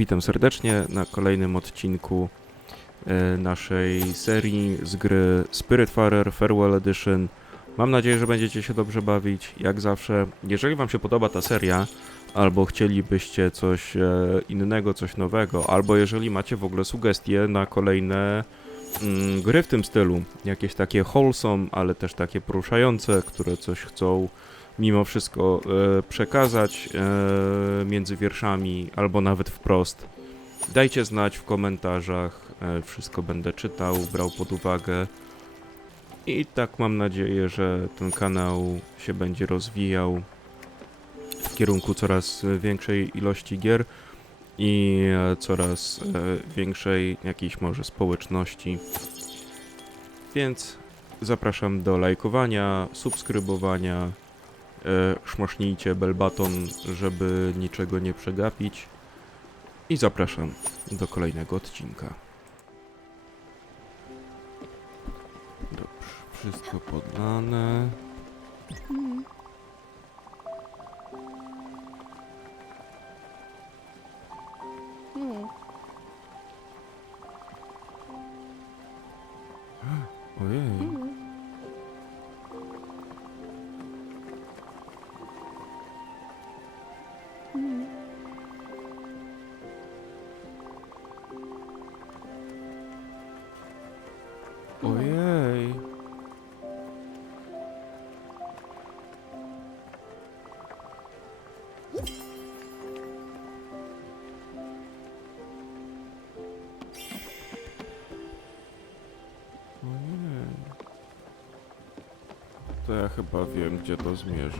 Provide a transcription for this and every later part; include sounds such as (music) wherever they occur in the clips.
Witam serdecznie na kolejnym odcinku e, naszej serii z gry Spiritfarer Farewell Edition. Mam nadzieję, że będziecie się dobrze bawić, jak zawsze. Jeżeli Wam się podoba ta seria, albo chcielibyście coś e, innego, coś nowego, albo jeżeli macie w ogóle sugestie na kolejne mm, gry w tym stylu, jakieś takie wholesome, ale też takie poruszające, które coś chcą mimo wszystko e, przekazać e, między wierszami, albo nawet wprost. Dajcie znać w komentarzach, e, wszystko będę czytał, brał pod uwagę. I tak mam nadzieję, że ten kanał się będzie rozwijał w kierunku coraz większej ilości gier i coraz większej jakiejś może społeczności. Więc zapraszam do lajkowania, subskrybowania, szmosznijcie belbaton, żeby niczego nie przegapić. I zapraszam do kolejnego odcinka. Dobrze, wszystko podlane. To ja chyba wiem, gdzie to zmierzy.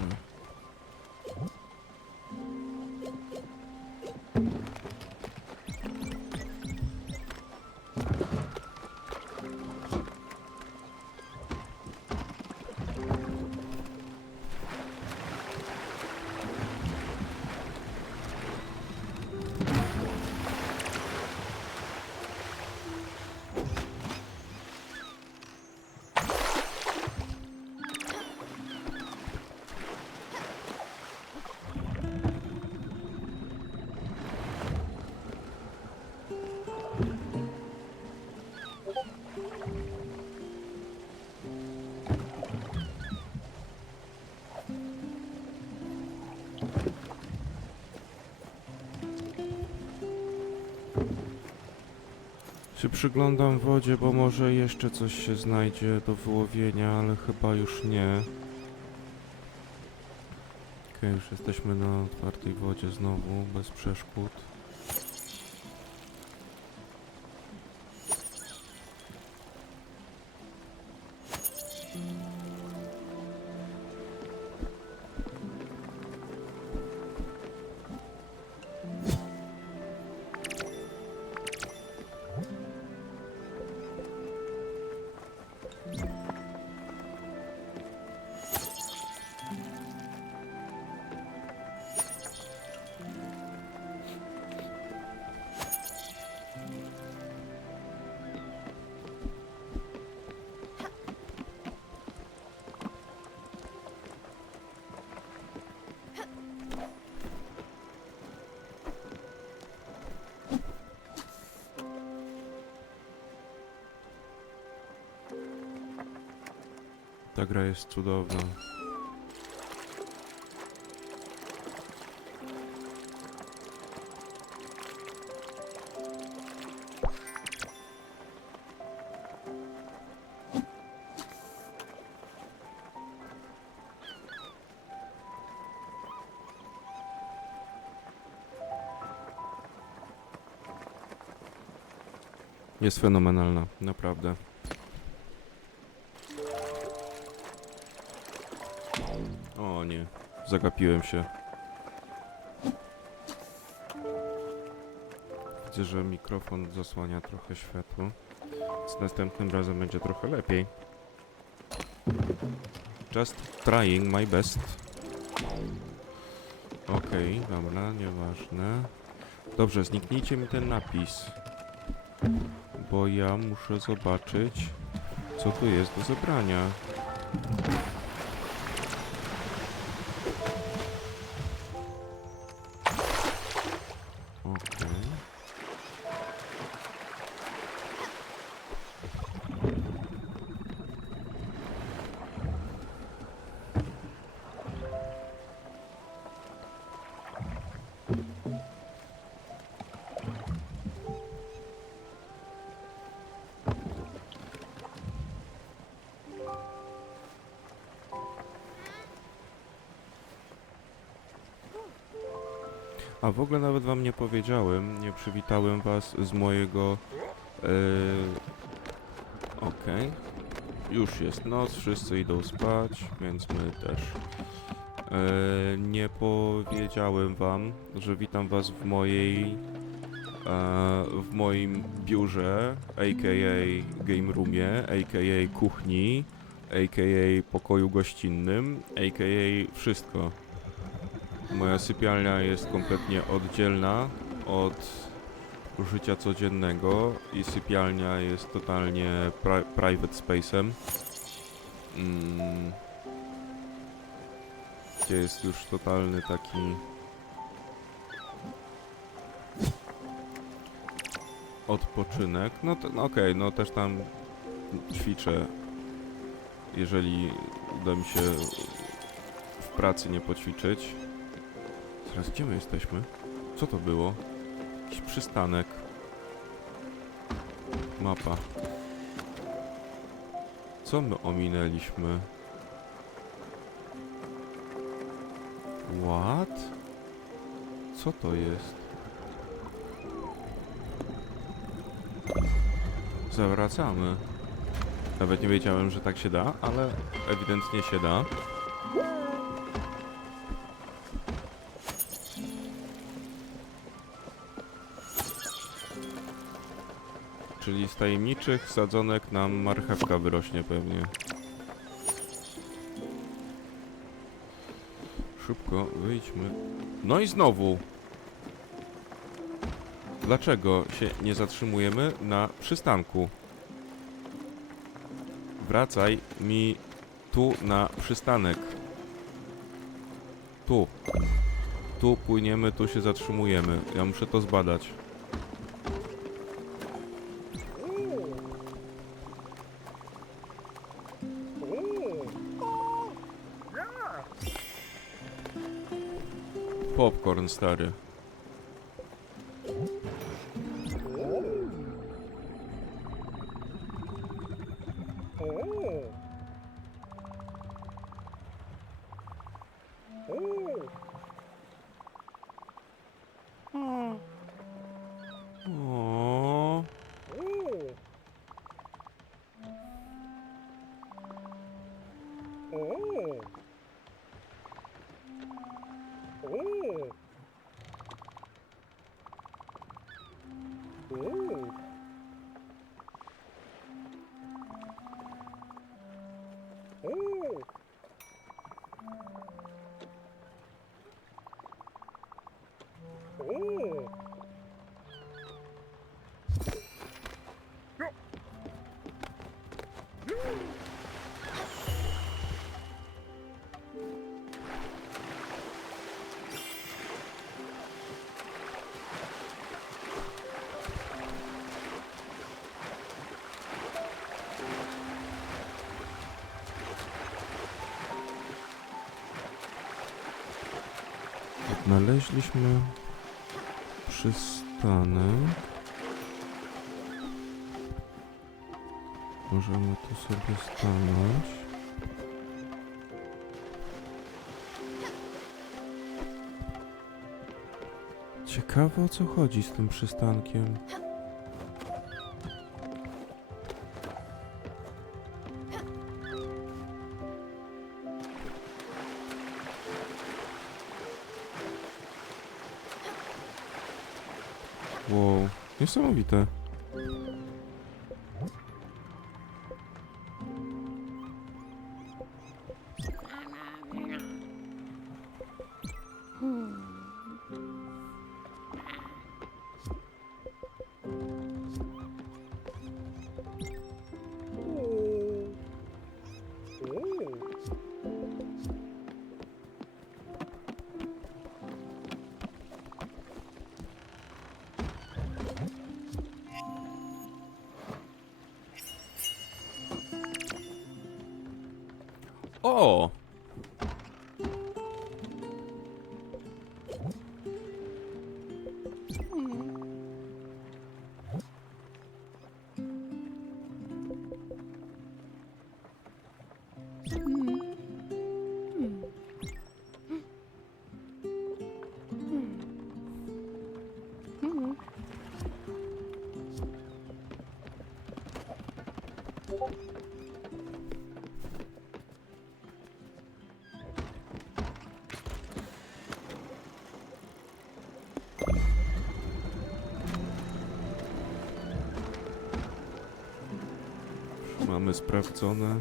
Się przyglądam wodzie, bo może jeszcze coś się znajdzie do wyłowienia, ale chyba już nie. Okej, już jesteśmy na otwartej wodzie znowu, bez przeszkód. Ta gra jest cudowna. Jest fenomenalna, naprawdę. Zagapiłem się. Widzę, że mikrofon zasłania trochę światło. Więc następnym razem będzie trochę lepiej. Just trying my best. Okej, dobra, nieważne. Dobrze, zniknijcie mi ten napis. Bo ja muszę zobaczyć, co tu jest do zebrania. W ogóle nawet wam nie powiedziałem, nie przywitałem was z mojego... Yy... Okej. Już jest noc, wszyscy idą spać, więc my też. Yy, nie powiedziałem wam, że witam was w mojej... e, w moim biurze, a.k.a. game roomie, a.k.a. kuchni, a.k.a. pokoju gościnnym, a.k.a. wszystko. Moja sypialnia jest kompletnie oddzielna od życia codziennego i sypialnia jest totalnie pri private space'em. Mm. Gdzie jest już totalny taki... Odpoczynek. No to no okej, no też tam ćwiczę. Jeżeli uda mi się w pracy nie poćwiczyć. Teraz gdzie my jesteśmy? Co to było? Jakiś przystanek. Mapa. Co my ominęliśmy? What? Co to jest? Zawracamy. Nawet nie wiedziałem, że tak się da, ale ewidentnie się da. Czyli z tajemniczych sadzonek nam marchewka wyrośnie pewnie. Szybko, wyjdźmy. No i znowu! Dlaczego się nie zatrzymujemy na przystanku? Wracaj mi tu na przystanek. Tu. Tu płyniemy, tu się zatrzymujemy. Ja muszę to zbadać. Корен Старі. Odnaleźliśmy przystanek. Możemy tu sobie stanąć. Ciekawe o co chodzi z tym przystankiem. Niesamowite. O! Sprawdzone.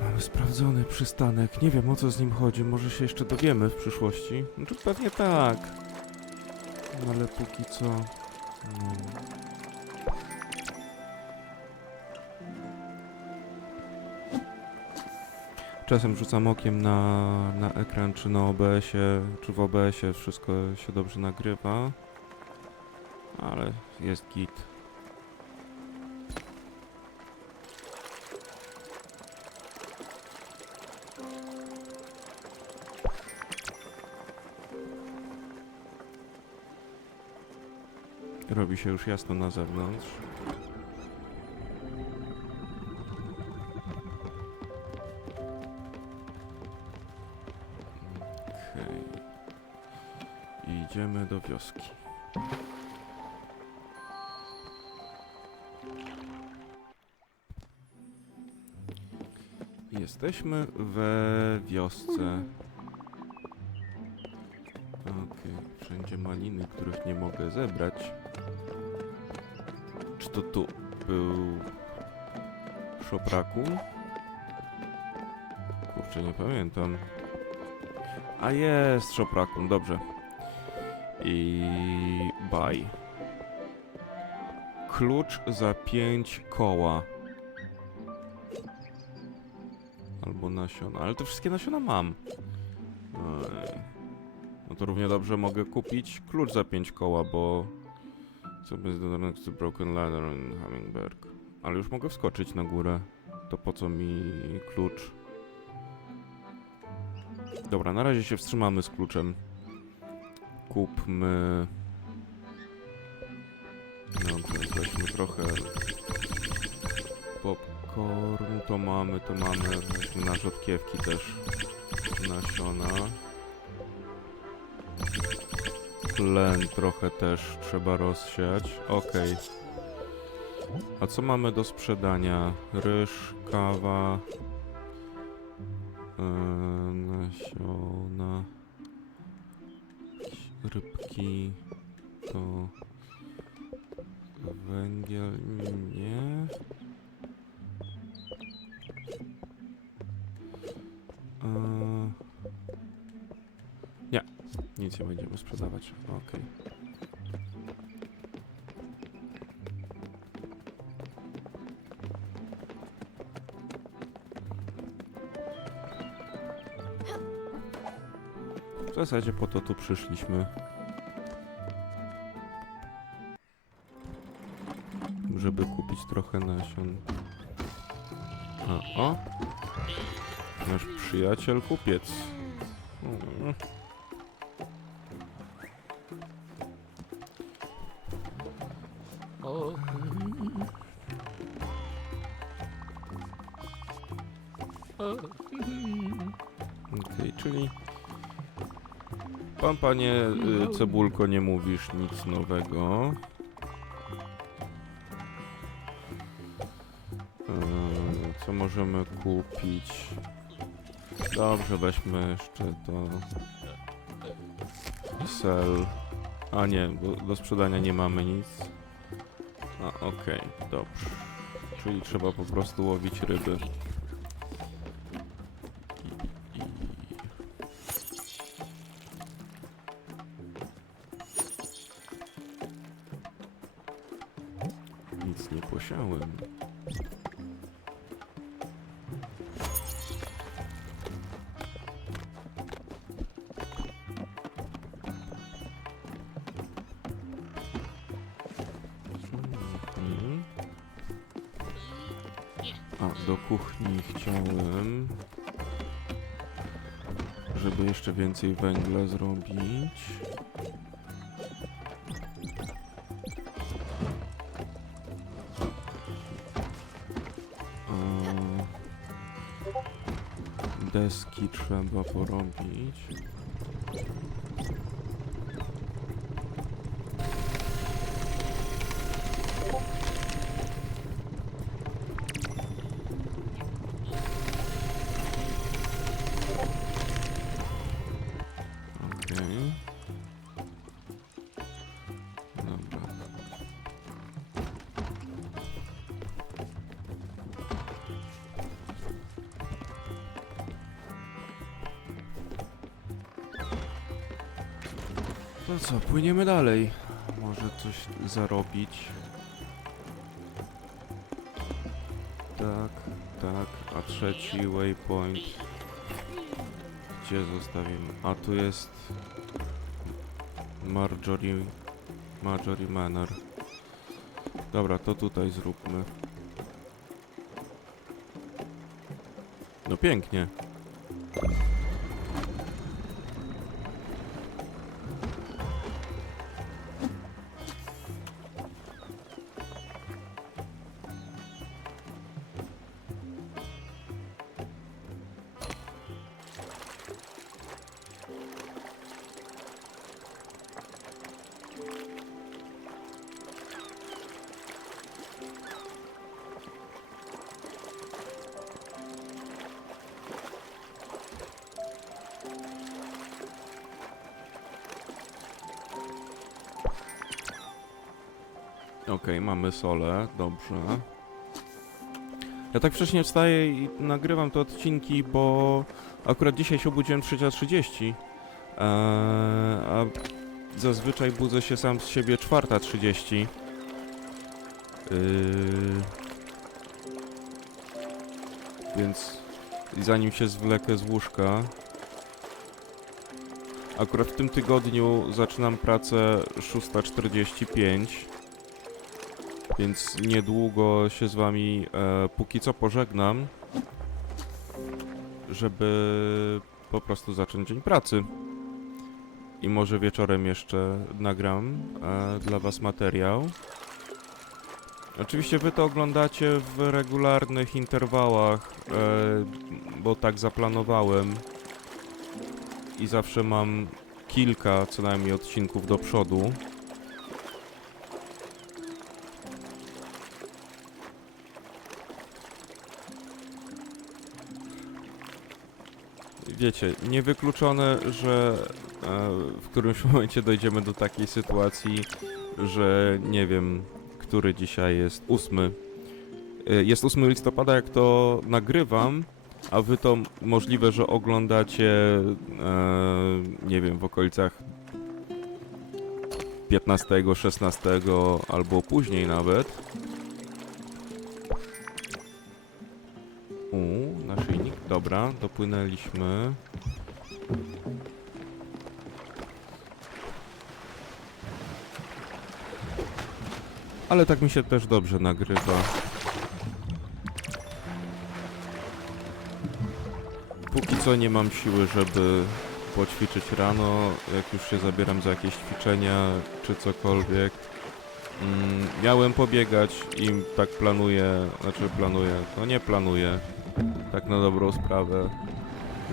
Mamy sprawdzony przystanek. Nie wiem o co z nim chodzi. Może się jeszcze dowiemy w przyszłości. Znaczy pewnie tak. No, Ale póki co. No. Czasem rzucam okiem na, na ekran, czy na OBS-ie, czy w OBS-ie wszystko się dobrze nagrywa. Ale jest git. Robi się już jasno na zewnątrz. Okej. Idziemy do wioski. Jesteśmy we wiosce. Okej, wszędzie maliny, których nie mogę zebrać. Czy to tu był szopraku? Kurczę, nie pamiętam. A jest szoprakun, dobrze. I baj. Klucz za pięć koła. Albo nasiona, ale te wszystkie nasiona mam. No to równie dobrze mogę kupić klucz za pięć koła, bo... Co by the next broken ladder in Hummingberg. Ale już mogę wskoczyć na górę. To po co mi klucz? Dobra, na razie się wstrzymamy z kluczem. Kupmy... Dobrze, weźmy trochę popcornu, to mamy, to mamy. Weźmy na rzodkiewki też nasiona. Tlen trochę też trzeba rozsiać. Okej. A co mamy do sprzedania? Ryż, kawa, yy, nasiona, rybki, to węgiel, nie. Yy, nic nie będziemy sprzedawać. Okej. W zasadzie po to tu przyszliśmy. Żeby kupić trochę nasion. A, o! Nasz przyjaciel kupiec. Mm. Pan panie y, Cebulko nie mówisz nic nowego. Yy, co możemy kupić? Dobrze, weźmy jeszcze to. Sell. A nie, bo do sprzedania nie mamy nic. A, okej, dobrze. Czyli trzeba po prostu łowić ryby. Nic nie posiałem. A, do kuchni chciałem, żeby jeszcze więcej węgla zrobić. Trzeba porobić. To co, płyniemy dalej. Może coś zarobić. Tak, tak, a trzeci waypoint. Gdzie zostawimy? A tu jest Marjorie, Marjorie Manor. Dobra, to tutaj zróbmy. No pięknie. Okej, mamy solę, dobrze. Ja tak wcześnie wstaję i nagrywam te odcinki, bo akurat dzisiaj się obudziłem 3.30, eee, a zazwyczaj budzę się sam z siebie 4.30. Yy... Więc zanim się zwlekę z łóżka, akurat w tym tygodniu zaczynam pracę 6.45. Więc niedługo się z wami e, póki co pożegnam, żeby po prostu zacząć dzień pracy. I może wieczorem jeszcze nagram e, dla was materiał. Oczywiście wy to oglądacie w regularnych interwałach, e, bo tak zaplanowałem. I zawsze mam kilka co najmniej odcinków do przodu. Wiecie, niewykluczone, że e, w którymś (laughs) momencie dojdziemy do takiej sytuacji, że nie wiem, który dzisiaj jest ósmy. E, Jest 8 listopada, jak to nagrywam, a wy to możliwe, że oglądacie, e, nie wiem, w okolicach 15, 16 albo później nawet. Dobra, dopłynęliśmy. Ale tak mi się też dobrze nagrywa. Póki co nie mam siły, żeby poćwiczyć rano, jak już się zabieram za jakieś ćwiczenia czy cokolwiek. Mm, miałem pobiegać i tak planuję, znaczy planuję, no nie planuję, tak na dobrą sprawę.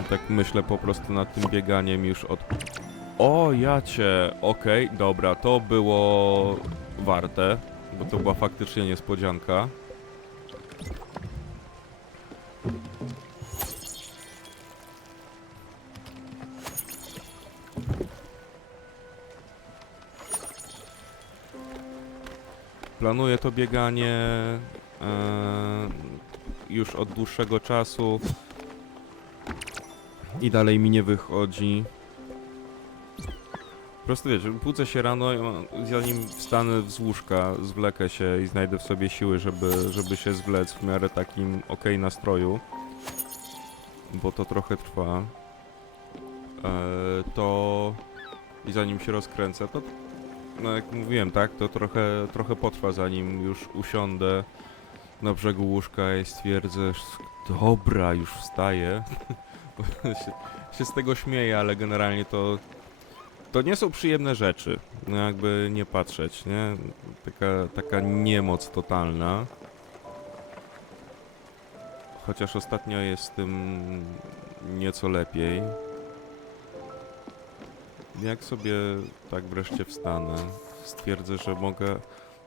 Tak myślę po prostu nad tym bieganiem już od... O, jacie, okej, dobra, to było warte, bo to była faktycznie niespodzianka. Planuję to bieganie e, już od dłuższego czasu. I dalej mi nie wychodzi. Po prostu wiesz, budzę się rano i zanim wstanę z łóżka, zwlekę się i znajdę w sobie siły, żeby, żeby się zwlec w miarę takim okej nastroju, bo to trochę trwa, e, to i zanim się rozkręcę, to no jak mówiłem, tak, to trochę, trochę potrwa zanim już usiądę na brzegu łóżka i stwierdzę, że dobra, już wstaję. (laughs) się, się z tego śmieję, ale generalnie to to nie są przyjemne rzeczy. No jakby nie patrzeć, nie? Taka, taka niemoc totalna. Chociaż ostatnio jest z tym nieco lepiej. Jak sobie tak wreszcie wstanę, stwierdzę, że mogę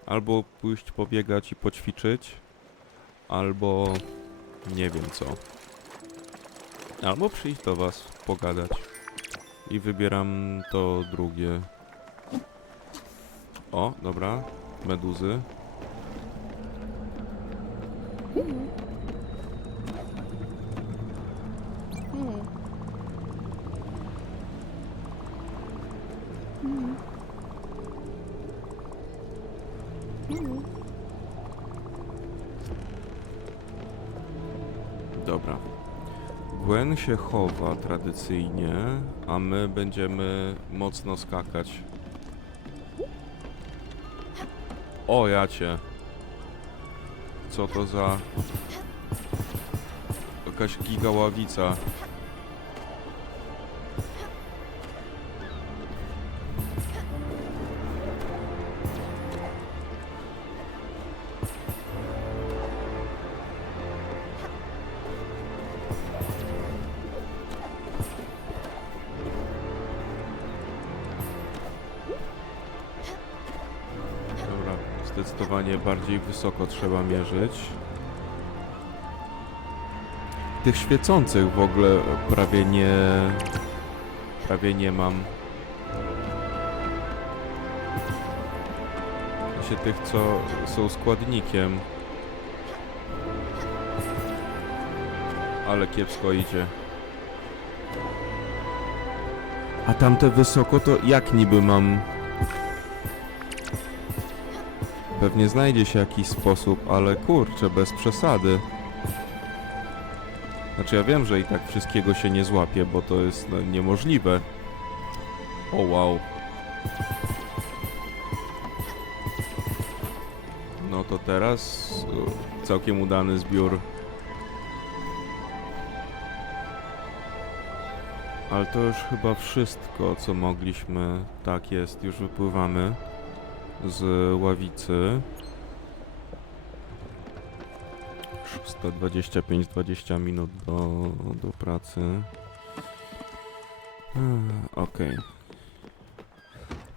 albo pójść pobiegać i poćwiczyć, albo nie wiem co. Albo przyjść do was, pogadać. I wybieram to drugie. O, dobra. Meduzy. Się chowa tradycyjnie, a my będziemy mocno skakać. O, jacie. Co to za... Jakaś gigaławica. Bardziej wysoko trzeba mierzyć. Tych świecących w ogóle prawie nie... prawie nie mam. Się tych, co są składnikiem. Ale kiepsko idzie. A tamte wysoko to jak niby mam Pewnie znajdzie się jakiś sposób, ale kurczę, bez przesady. Znaczy ja wiem, że i tak wszystkiego się nie złapie, bo to jest no, niemożliwe. O wow. No to teraz całkiem udany zbiór. Ale to już chyba wszystko, co mogliśmy. Tak jest, już wypływamy z ławicy. 6.25-20 minut do, do pracy. Ech, Okej.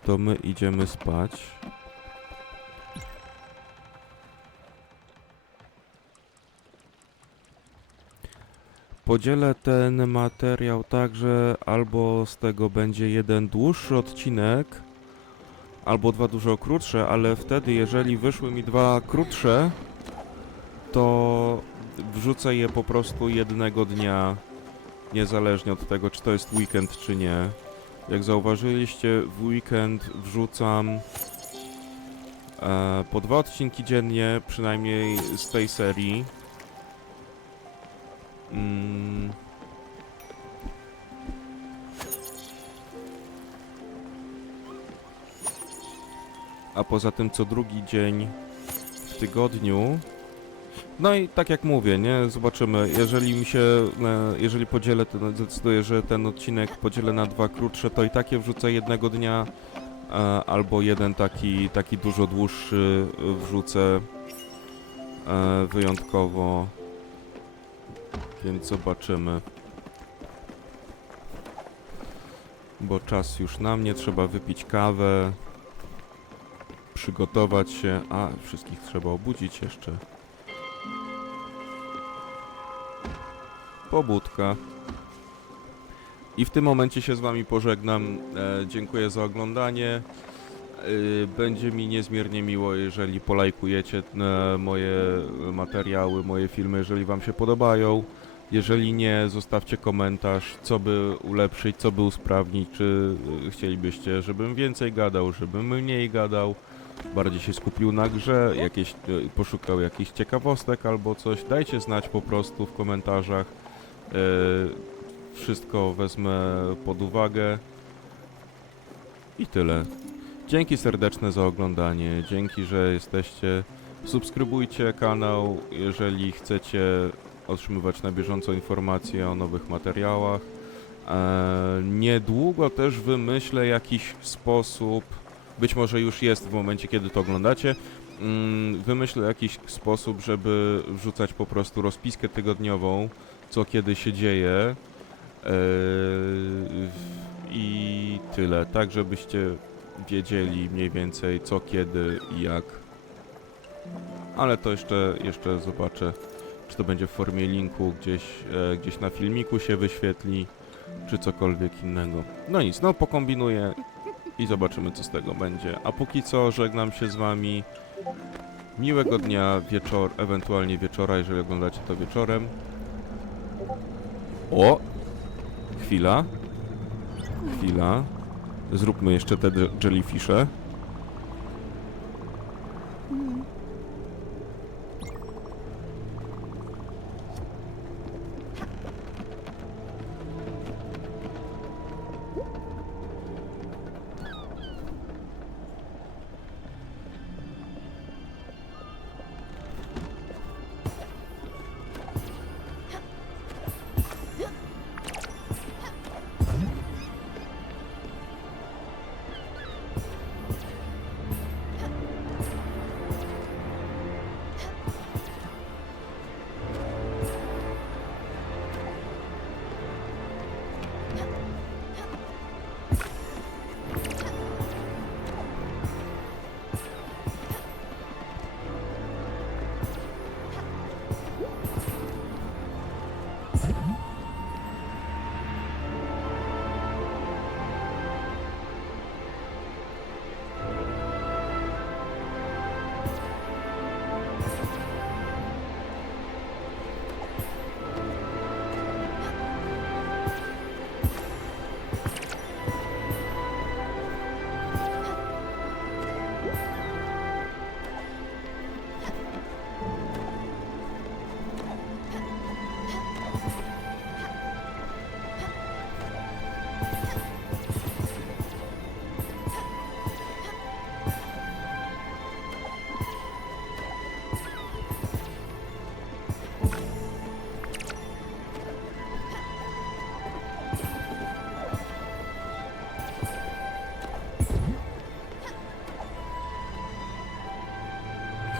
To my idziemy spać. Podzielę ten materiał tak, że albo z tego będzie jeden dłuższy odcinek, albo dwa dużo krótsze, ale wtedy jeżeli wyszły mi dwa krótsze, to wrzucę je po prostu jednego dnia, niezależnie od tego, czy to jest weekend, czy nie. Jak zauważyliście, w weekend wrzucam e, po dwa odcinki dziennie, przynajmniej z tej serii. Mm. A poza tym co drugi dzień w tygodniu. No i tak jak mówię, nie? Zobaczymy. Jeżeli mi się, e, jeżeli podzielę, ten, zdecyduję, że ten odcinek podzielę na dwa krótsze, to i takie wrzucę jednego dnia, e, albo jeden taki, taki dużo dłuższy wrzucę e, wyjątkowo. Więc zobaczymy. Bo czas już na mnie, trzeba wypić kawę, przygotować się, a wszystkich trzeba obudzić jeszcze. Pobudka. I w tym momencie się z wami pożegnam. E, dziękuję za oglądanie. E, będzie mi niezmiernie miło, jeżeli polajkujecie e, moje materiały, moje filmy, jeżeli wam się podobają. Jeżeli nie, zostawcie komentarz, co by ulepszyć, co by usprawnić, czy y, chcielibyście, żebym więcej gadał, żebym mniej gadał, bardziej się skupił na grze, jakieś, y, poszukał jakichś ciekawostek albo coś. Dajcie znać po prostu w komentarzach. Y, Wszystko wezmę pod uwagę. I tyle. Dzięki serdeczne za oglądanie, dzięki, że jesteście. Subskrybujcie kanał, jeżeli chcecie otrzymywać na bieżąco informacje o nowych materiałach. E, niedługo też wymyślę jakiś sposób, być może już jest w momencie, kiedy to oglądacie, mm, wymyślę jakiś sposób, żeby wrzucać po prostu rozpiskę tygodniową, co kiedy się dzieje. E, I tyle, tak żebyście wiedzieli mniej więcej co, kiedy i jak. Ale to jeszcze, jeszcze zobaczę czy to będzie w formie linku gdzieś, e, gdzieś na filmiku się wyświetli, czy cokolwiek innego. No nic, no pokombinuję i zobaczymy co z tego będzie. A póki co żegnam się z wami. Miłego dnia, wieczor, ewentualnie wieczora, jeżeli oglądacie to wieczorem. O! Chwila. Chwila. Zróbmy jeszcze te jellyfishe.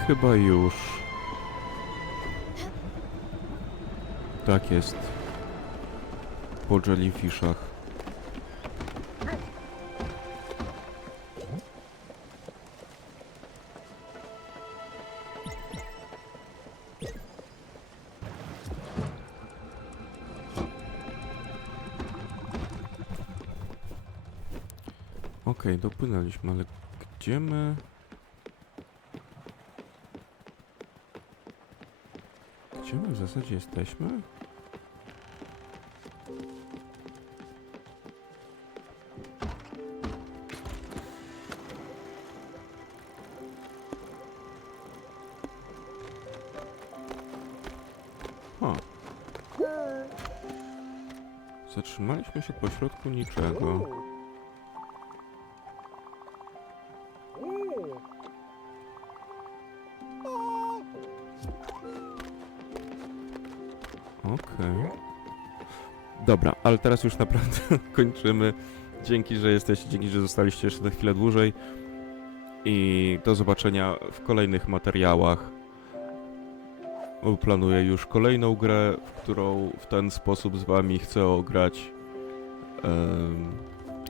Chyba już. Tak jest. Po jellyfishach. Okej, dopłynęliśmy, ale gdzie my... Gdzie my w zasadzie jesteśmy? Ha. Zatrzymaliśmy się pośrodku niczego. Dobra, ale teraz już naprawdę (laughs) kończymy. Dzięki, że jesteście, dzięki, że zostaliście jeszcze na chwilę dłużej. I do zobaczenia w kolejnych materiałach. Planuję już kolejną grę, w którą w ten sposób z wami chcę ograć.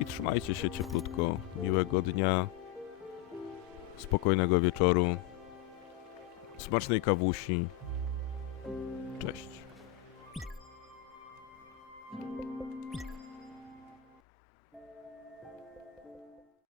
I trzymajcie się cieplutko. Miłego dnia. Spokojnego wieczoru. Smacznej kawusi. Cześć.